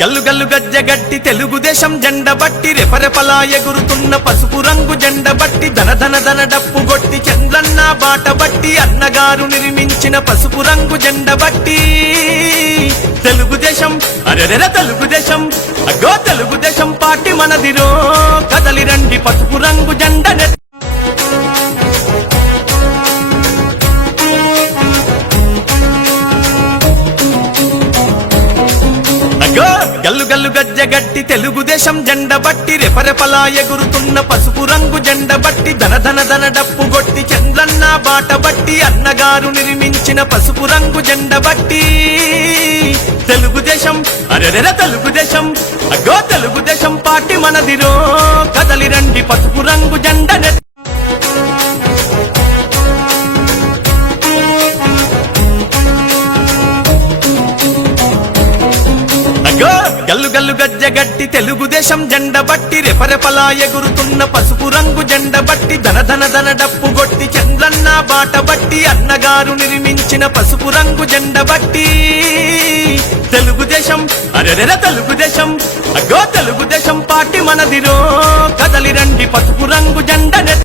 గల్లు గల్లు గజ్జగట్టి తెలుగుదేశం జెండ బట్టి రెపరెపలా ఎగురుతున్న పసుపు రంగు జెండ బట్టి ధన ధన ధన డప్పు గొట్టి చంద్రన్న బాట బట్టి అన్నగారు నిర్మించిన పసుపు రంగు జెండ బట్టి తెలుగుదేశం అరెరెర తెలుగుదేశం అగో తెలుగుదేశం పార్టీ మనదిరో కదలి రండి పసుపు రంగు జెండ గల్లు గల్లు గజ్జగట్టి తెలుగుదేశం జెండ బట్టి రెపరెపలా ఎగురుతున్న పసుపు రంగు జెండ బట్టి ధన ధన ధన డప్పు గొట్టి చంద్రన్న బాట బట్టి అన్నగారు నిర్మించిన పసుపు రంగు జెండ బట్టి తెలుగుదేశం అరెరెర తెలుగుదేశం అగో తెలుగుదేశం పార్టీ మనదిరో కదలి రండి పసుపు రంగు జెండ గల్లు గల్లు గజ్జగట్టి తెలుగుదేశం జెండ బట్టి రెపరెపలా ఎగురుతున్న పసుపు రంగు జెండ బట్టి ధన ధన ధన డప్పు గొట్టి చంద్రన్న బాట బట్టి అన్నగారు నిర్మించిన పసుపు రంగు జెండ బట్టి తెలుగుదేశం అరెరెర తెలుగుదేశం అగో తెలుగుదేశం పార్టీ మనదిరో కదలి రండి పసుపు రంగు జెండ